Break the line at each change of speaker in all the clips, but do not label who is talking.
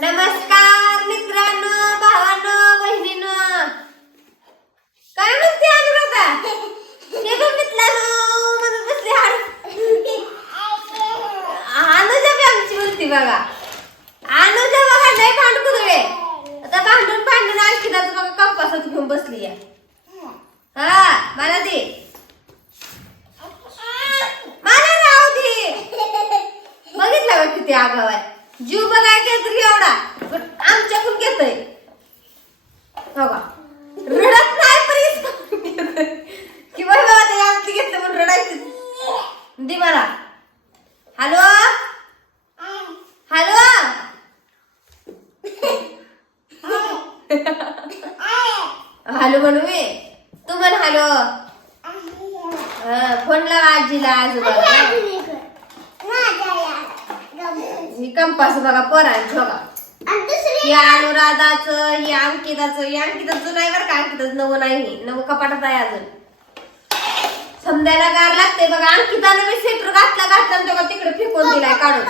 नमस्कार मित्रांनो भावांनो बहिणीनो. काय म्हणते अनुराधा? हे बघ मित्रांनो हो, म्हणून बसले हाड अनुजा बी आमची म्हणती बघा. अनुजा बघा नाही भांड कुदळे आता भांडून भांडून आणखी आता बघा कंपासात घेऊन बसली या हा मला दे. मला राहू दे. बघितलं का किती आगाव आहे जीव बघाय गेलं तर एवढा. आमच्याकडून घेतोय. हो का? रडत नाही पण इतकं घेतोय. की बरं बाबा ते आमची घेतलं म्हणून रडायचं. दे मला. हॅलो? हॅलो? हॅलो म्हणू मी तू म्हण हॅलो. हा, फोन लावा आजीला आजोबाला ही कंपास बघा पोरांची बघा. ही अनुराधाचं ही अंकिताचं ही अंकिताचं नाही बरं का अंकिताचं नवं नाही. नवं कपाटात आहे अजून. समजायला गार लागते बघा अंकिताने मी स्वेटर घातला घातला तेव्हा तिकडे फेकून दिलाय काढून.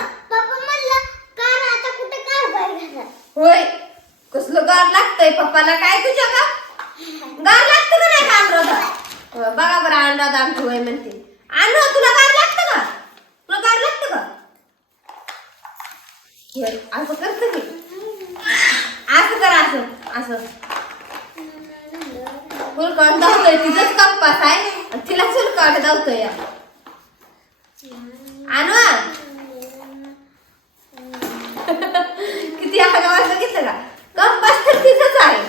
होय कसलं गार लागतंय पप्पाला काय तुझ्या का? गार लागतं का नाही का अनुराधा? बघा बरं अनुराधा आमची होय म्हणते. अनु तुला गार लागतं का तुला गार लागतं का असं करत की असं कर असं असं. फुलकावून धावतोय तिथंच कप्पास आहे. तिला फुलकावून धावतोय. या आणू किती आगाव घेतलं का? कंपास तर तिथंच आहे.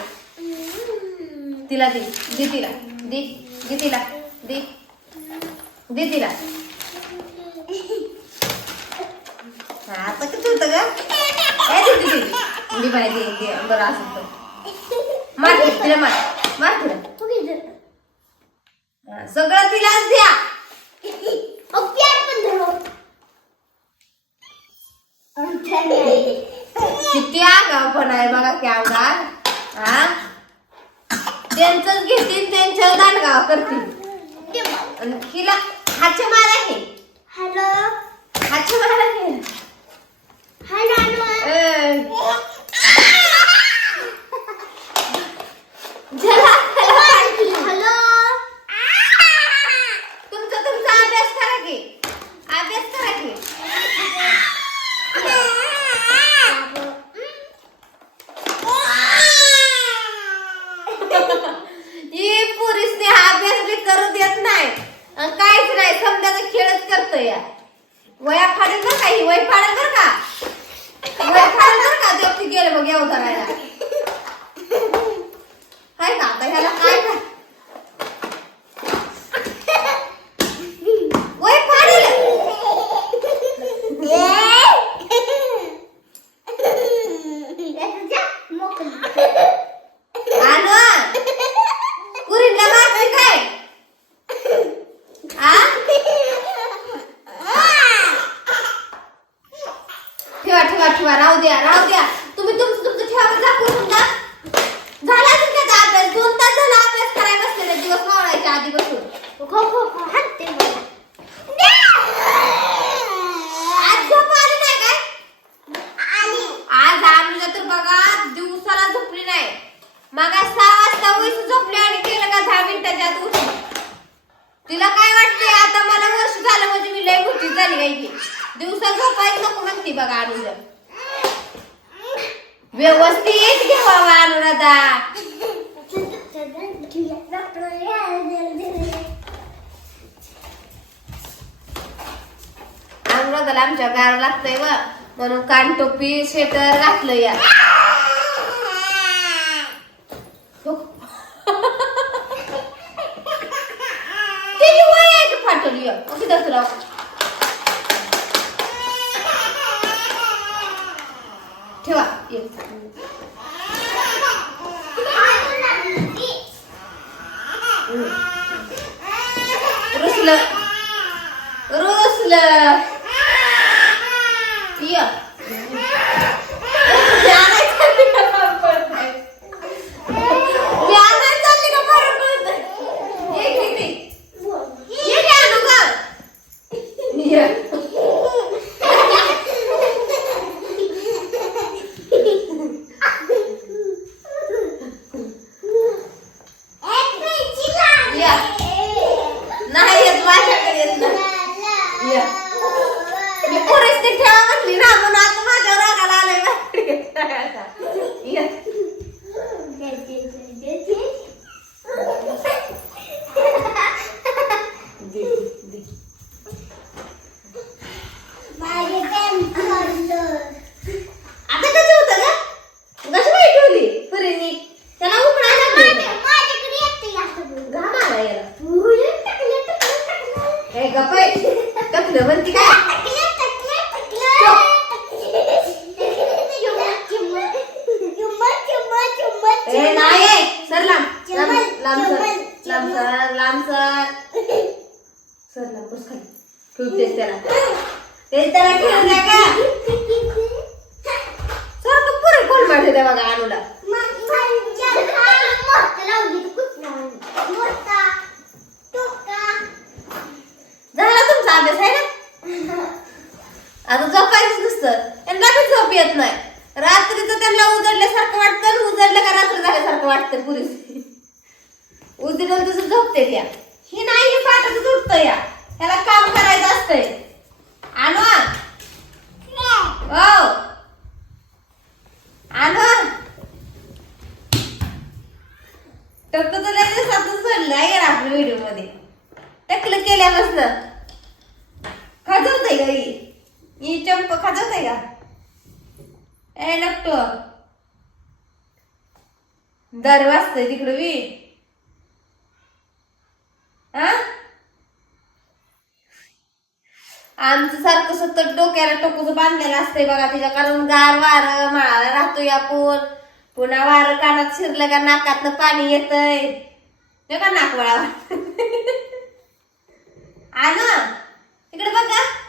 तिला दे दे तिला दे दे तिला दे दे तिला हा, आता किती होतं दे बाय दे बरं असं मार तिला तिला मार. मार तिला हा, सगळं तिलाच द्या. किती आगावपणा आहे बघा की अंगात हा? त्यांचंच घेतील त्यांच्या दांडगाव करतील. हिला हातचे मारा घे
हॅलो?
हातचे मारा ही पोरीसने हा अभ्यास बी करू देत नाही आणि काहीच नाही. समजा तर खेळच करतोय या. वया फाडेल बरं का ही? वय फाडेल बरं का वय फाडेल बरं का देवती गेले मग येऊ धरायला काय का आता ह्याला काय कुरीला काय आ ठेवा ठेवा ठेवा राहू द्या राहू द्या तुम्ही तुमचं तुमचं ठेवा बरं झाकून सुद्धा झाला तुमचा अभ्यास दोन तास झाला अभ्यास करायला बसलेले दिवस आधी बसून.
खो खो खो हत्ते
आज झोप आली नाही काय? आज आम्ही तर बघा दिवसाला झोपली नाही. मग सहा वाजता उईस झोपली आणि केलं का दहा मिनिटाच्या आत उठली. तिला काय वाटते आता मला वर्ष झालं म्हणजे मी लय मोठी झाली काय की. दिवसा झोपायच नको म्हणते बघा अनुजा व्यवस्थित घेवा अनुराधा. अनुराधाला आमच्या गार लागतंय व. म्हणून कानटोपी स्वेटर घातलं या. हो. तिची वय ठेवा ये. रुसलं. रुसलं. टकल्यावरती काय त्याला. खेळून द्या का सर पुरे कोण मारते बघा अनुला तुमचा अभ्यास आहे ना? आता झोपायचं नुसतं. त्यांना बी झोप येत नाही. रात्रीचं त्यांना उजडल्यासारखं वाटतं आणि उजडलं का रात्र झाल्यासारखं वाटतं पुरीस. उजडलं तुझं झोपते त्या. ही नाही ही पाठच उठतं या. त्याला काम करायचं असतंय आणवा हो आणवा टक्क तर लय दिवसातून सोडलं आहे आपल्या व्हिडिओमध्ये टकलं केल्यापासनं खाजवतंय का ही ही चंप का ए नकटो दर वाजतय तिकडं वी आमचं सारखं सतत डोक्याला टोकूच बांधलेलं असतंय बघा तिच्या कारण गार वारं माळाला राहतोय आपण. पुन्हा वारं कानात शिरलं का नाकातनं पाणी येतय. हे का नाकवाळा आलं. तिकडे बघा.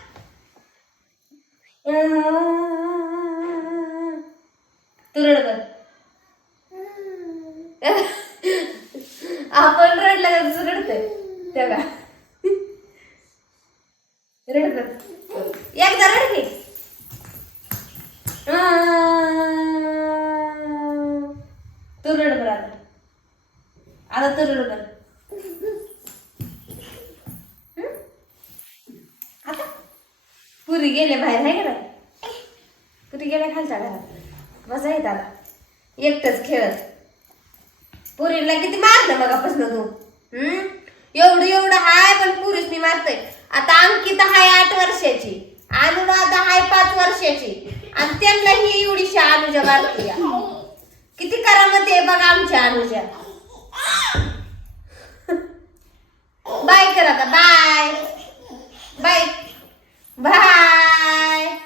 तुरड बघ आपण रडलं का तुझं रडतंय तेव्हा रड बघ एकदा रड की. तू बरं आता. आता तू रड बरं हं? आता पुरी गेले बाहेर आहे का नाही? गेला गेल्या खालच्या घरात? मजा येत आला एकटंच खेळत. पुरीला किती मारलं मगापासून तू? हम्म? एवढं एवढं हाय पण पुरीच मी मारतोय. आता अंकिता हाय आठ वर्षाची. अनुराधा हाय पाच वर्षाची. आणि त्यांना ही एवढीशी अनुजा मारते किती करामत आहे बघा आमच्या अनुजा. बाय कर आता. बाय. बाय. Bye.